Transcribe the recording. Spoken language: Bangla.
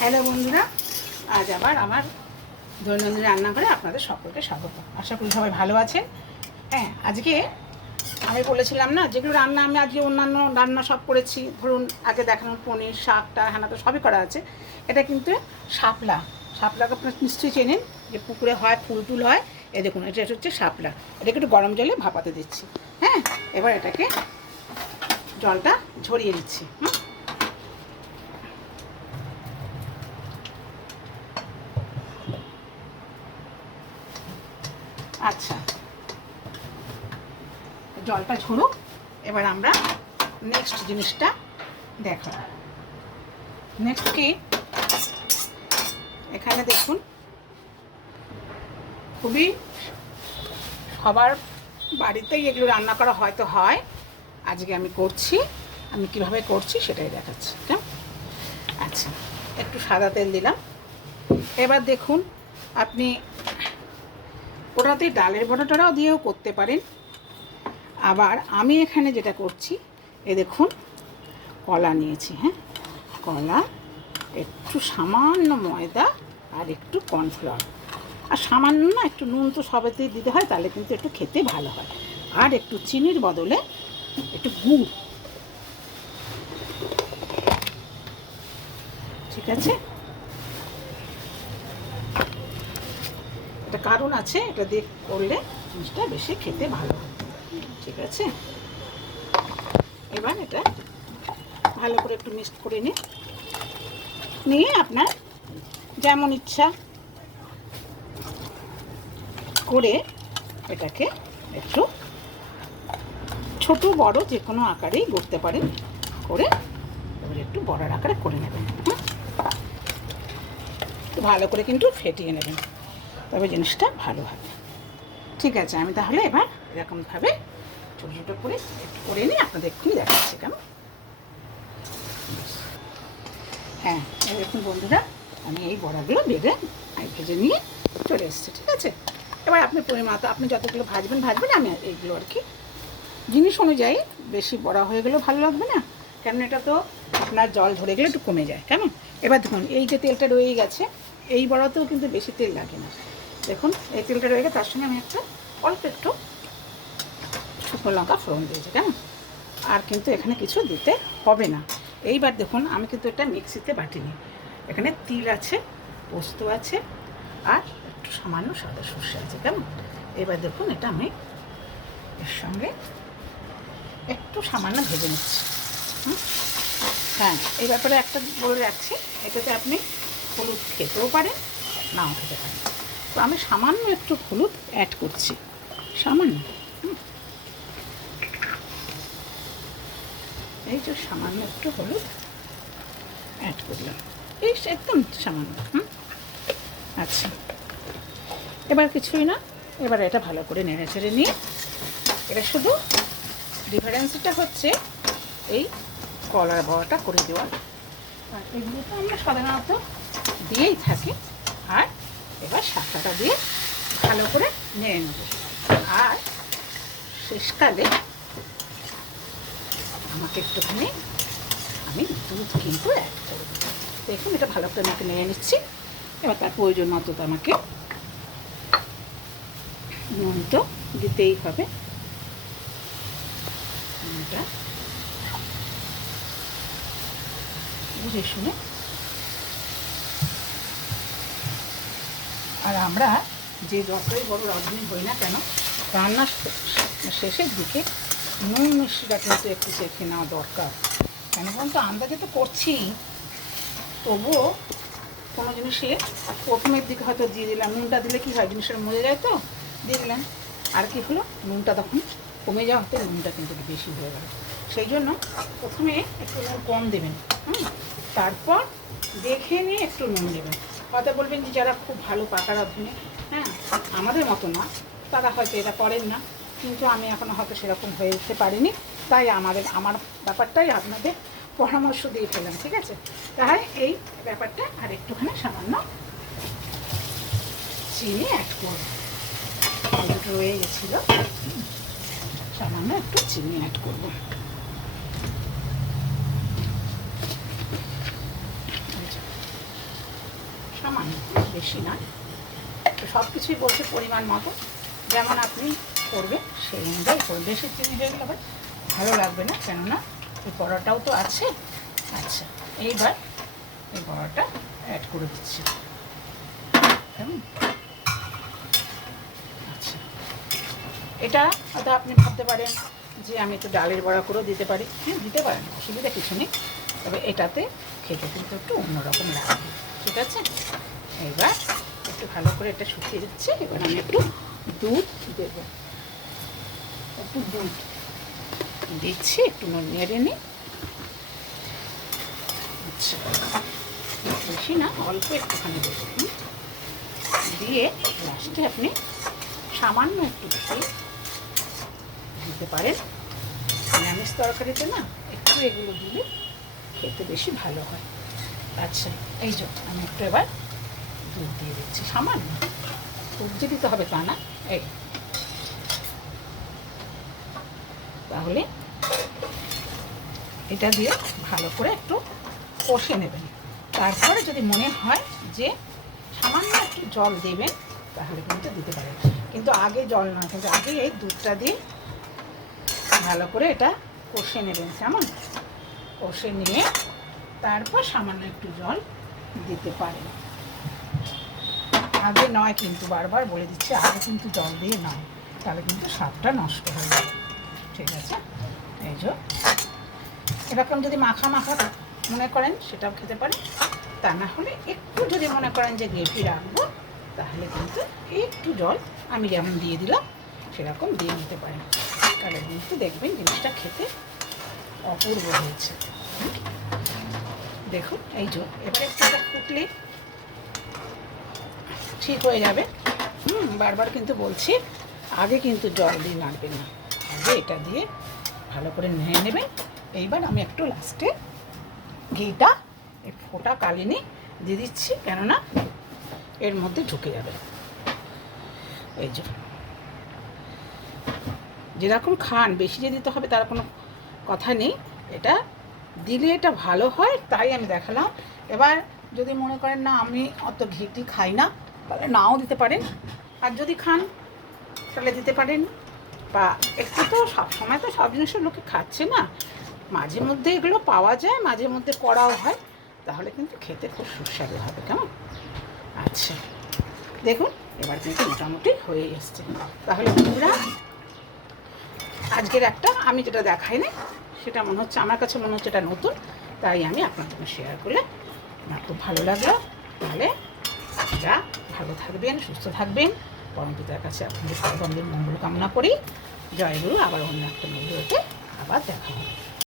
হ্যালো বন্ধুরা, আজ আবার আমার দৈনন্দিন রান্নাঘরে আপনাদের সকলকে স্বাগত। আশা করি সবাই ভালো আছেন। হ্যাঁ, আজকে আমি বলেছিলাম না, যেগুলো রান্না আমি আজকে অন্যান্য রান্না সব করেছি, ধরুন আগে দেখানোর পনির, শাকটা, হ্যানা তো সবই করা আছে। এটা কিন্তু শাপলাকে আপনার নিশ্চয়ই চেনেন, যে পুকুরে হয়, ফুল টুল হয়। এই দেখুন, এটা হচ্ছে শাপলা। এটাকে একটু গরম জলে ভাপাতে দিচ্ছি। হ্যাঁ, এবার এটাকে জলটা ঝরিয়ে দিচ্ছি। আচ্ছা, জলটা ঝরুক, এবার আমরা নেক্সট জিনিসটা দেখাবো। নেক্সট কি, এখানে দেখুন, খুবই সবার বাড়িতেই এগুলো রান্না করা হয়তো হয়। আজকে আমি করছি, আমি কিভাবে করছি সেটাই দেখাচ্ছি। কেমন? আচ্ছা, একটু সাদা তেল দিলাম। এবার দেখুন, আপনি ওটাতে ডালের বড়াটাও দিয়েও করতে পারেন। আবার আমি এখানে যেটা করছি, এ দেখুন, কলা নিয়েছি। হ্যাঁ, কলা, একটু সামান্য ময়দা আর একটু কর্নফ্লাওয়ার, আর সামান্য না একটু নুন তো সবেতেই দিতে হয়, তাহলে কিন্তু একটু খেতে ভালো হয়। আর একটু চিনির বদলে একটু গুড়, ঠিক আছে? এটা কারণ আছে, এটা দিয়ে করলে জিনিসটা বেশি খেতে ভালো হয়, ঠিক আছে? এবার এটা ভালো করে একটু মিক্স করে নিয়ে আপনার যেমন ইচ্ছা করে এটাকে একটু ছোট বড় যে কোনো আকারেই করতে পারেন, করে এবার একটু বড়ার আকারে করে নেবেন। একটু ভালো করে কিন্তু ফেটিয়ে নেবেন, তবে জিনিসটা ভালো হবে। ঠিক আছে, আমি তাহলে এবার এরকমভাবে ছোটো ছোটো করে একটু করে নিয়ে আপনাদের এক্ষুনি দেখাচ্ছি। কেমন? হ্যাঁ, দেখুন বন্ধুরা, আমি এই বড়াগুলো ভেজে নিয়ে চলে এসেছি, ঠিক আছে? এবার আপনি পরিমাণ, আপনি যতগুলো ভাজবেন, আমি এইগুলো আর কি জিনিস অনুযায়ী, বেশি বড়া হয়ে গেলেও ভালো লাগবে না, কেন এটা তো আপনার জল ধরে গেলে একটু কমে যায়। কেমন? এবার দেখুন, এই যে তেলটা রয়ে গেছে, এই বড়াতেও কিন্তু বেশি তেল লাগে না। দেখুন, এই তেলটা রয়ে গেছে, তার সঙ্গে আমি অল্প একটু শুকনো লঙ্কা ফোড়ন দিয়েছি। কেমন? আর কিন্তু এখানে কিছু দিতে হবে না। এইবার দেখুন, আমি কিন্তু এটা মিক্সিতে বাটিনি। এখানে তিল আছে, পোস্ত আছে, আর একটু সামান্য সাদা সর্ষে আছে। কেমন? এবার দেখুন, এটা আমি এর সঙ্গে একটু সামান্য ভেজে নিচ্ছি। হ্যাঁ, এই ব্যাপারে একটা বলে রাখছি, এটাতে আপনি হলুদ খেতেও পারেন, নাও খেতে পারেন। তো আমি সামান্য একটু হলুদ অ্যাড করছি, সামান্য। এই যে সামান্য একটু হলুদ অ্যাড করলাম, এই একদম সামান্য। আচ্ছা, এবার কিছুই না, এবার এটা ভালো করে নেড়ে চেড়ে নিয়ে, এটা শুধু ডিফারেন্সটা হচ্ছে এই কলার বড়াটা করে দেওয়ার। আর এগুলো তো আমরা সাধারণত দিয়েই থাকি। আর এবার শাকটা দিয়ে ভালো করে নেড়ে নেব। আর শেষকালে আমাকে একটুখানি আমি দুধ কিন্তু অ্যাড করব। দেখুন, এটা ভালো করে আমাকে নেড়ে নিচ্ছি। এবার তার প্রয়োজন মতো তো আমাকে নুন তো দিতেই হবে। নুনটা বুঝে শুনে। আর আমরা যে যতই বড় রাঁধুনি হই না কেন, রান্নার শেষের দিকে নুন মিষ্টিটা কিন্তু একটু চেখে নেওয়া দরকার। কেন বলুন তো, আন্দাজে তো করছি, তবুও কোনো জিনিসে প্রথমের দিকে হয়তো দিয়ে দিলাম, নুনটা দিলে কী হয়, জিনিসটা মরে যায়, তো দিয়ে দিলাম, আর কি হলো, নুনটা তখন কমে যাওয়া হতে নুনটা কিন্তু বেশি হয়ে গেল। সেই জন্য প্রথমে একটু নুন কম দেবেন, তারপর দেখে নিয়ে একটু নুন দেবেন। হয়তো বলবেন যে যারা খুব ভালো পাকা রাঁধুনি, হ্যাঁ, আমাদের মতো না, তারা হয়তো এটা করেন না, কিন্তু আমি এখনও হয়তো সেরকম হয়ে উঠতে পারিনি, তাই আমার ব্যাপারটাই আপনাদের পরামর্শ দিয়ে ফেললাম, ঠিক আছে? তাই এই ব্যাপারটা আর একটুখানি সামান্য চিনি অ্যাড করব, দুটো রয়ে গেছিলো, সামান্য একটু চিনি অ্যাড করব। সামান্য, বেশি না। তো সব কিছুই বলছে পরিমাণ মতো, যেমন আপনি করবেন সেই অনুযায়ী করবেন। বেশি চিনি হয়ে গেলে আবার ভালো লাগবে না, কেননা এই বড়াটাও তো আছে। আচ্ছা, এইবার এই বড়াটা অ্যাড করে দিচ্ছি। আচ্ছা, এটা হয়তো আপনি ভাবতে পারেন যে আমি একটু ডালের বড়া করেও দিতে পারি। হ্যাঁ, দিতে পারেন, অসুবিধা কিছু নেই। তবে এটাতে খেতে কিন্তু একটু অন্যরকম লাগবে। ঠিক আছে, এবার একটু ভালো করে এটা শুকিয়ে দিচ্ছি। এবার আমি একটু দুধ দেবো, একটু দুধ দিচ্ছি, একটু নেড়ে নিই। আচ্ছা, বেশি না, অল্প একটুখানি দেবো। দিয়ে লাস্টে আপনি সামান্য একটু দিতে পারেন। নিরামিষ তরকারিতে না একটু এগুলো দিলে খেতে বেশি ভালো হয়। আচ্ছা, এই যে আমি একটু এবার দুধ দিয়ে দিচ্ছি, সামান্য। দুধ যে দিতে হবে তা না, এই। তাহলে এটা দিয়ে ভালো করে একটু কষে নেবেন। তারপরে যদি মনে হয় যে সামান্য একটু জল দেবেন তাহলে কিন্তু দিতে পারেন, কিন্তু আগে জল না, কিন্তু আগে এই দুধটা দিয়ে ভালো করে এটা কষে নেবেন। কেমন? কষে নিয়ে তারপর সামান্য একটু জল দিতে পারেন। আগে নয় কিন্তু, বারবার বলে দিচ্ছি, আগে কিন্তু জল দিয়ে নয়, তাহলে কিন্তু স্বাদটা নষ্ট হয়ে যাবে। ঠিক আছে, এই যে এরকম যদি মাখা মাখা মনে করেন সেটাও খেতে পারেন। তা না হলে একটু যদি মনে করেন যে গ্রেভি রাখবো তাহলে কিন্তু একটু জল আমি যেমন দিয়ে দিলাম সেরকম দিয়ে নিতে পারেন। তাহলে কিন্তু দেখবেন জিনিসটা খেতে অপূর্ব হয়েছে। দেখুন, এই যে এবার একটু ফুটলে ঠিক হয়ে যাবে। বারবার কিন্তু বলছি, আগে কিন্তু জল দিয়ে নাড়বেন না, আগে এটা দিয়ে ভালো করে নেড়ে নেবেন। এইবার আমি একটু লাস্টে ঘিটা ফোটা কালিনি দিয়ে দিচ্ছি, কেননা এর মধ্যে ঢুকে যাবে। এই যে যেরকম খান, বেশি যে দিতে হবে তার কোনো কথা নেই, এটা দিলে এটা ভালো হয় তাই আমি দেখালাম। এবার যদি মনে করেন না আমি অত ঘিটি খাই না, তাহলে নাও দিতে পারেন। আর যদি খান তাহলে দিতে পারেন। বা একটু তো সবসময় তো সব জিনিসের লোকে খাচ্ছে না, মাঝে মধ্যে এগুলো পাওয়া যায়, মাঝে মধ্যে করাও হয়, তাহলে কিন্তু খেতে খুব সুস্বাদু হবে। কেমন? আচ্ছা, দেখুন এবার কিন্তু মোটামুটি হয়ে এসছে। তাহলে বন্ধুরা, আজকের একটা আমি যেটা দেখাই না সেটা মনে হচ্ছে, আমার কাছে মনে হচ্ছে এটা নতুন, তাই আমি আপনার জন্য শেয়ার করলে আমার খুব ভালো লাগলো। তাহলে আপনারা ভালো থাকবেন, সুস্থ থাকবেন, পরম পিতার কাছে আপনাদের সর্বাঙ্গীন মঙ্গল কামনা করি। জয় গুরু। আবার অন্য একটা ভিডিওতে আবার দেখা হবে।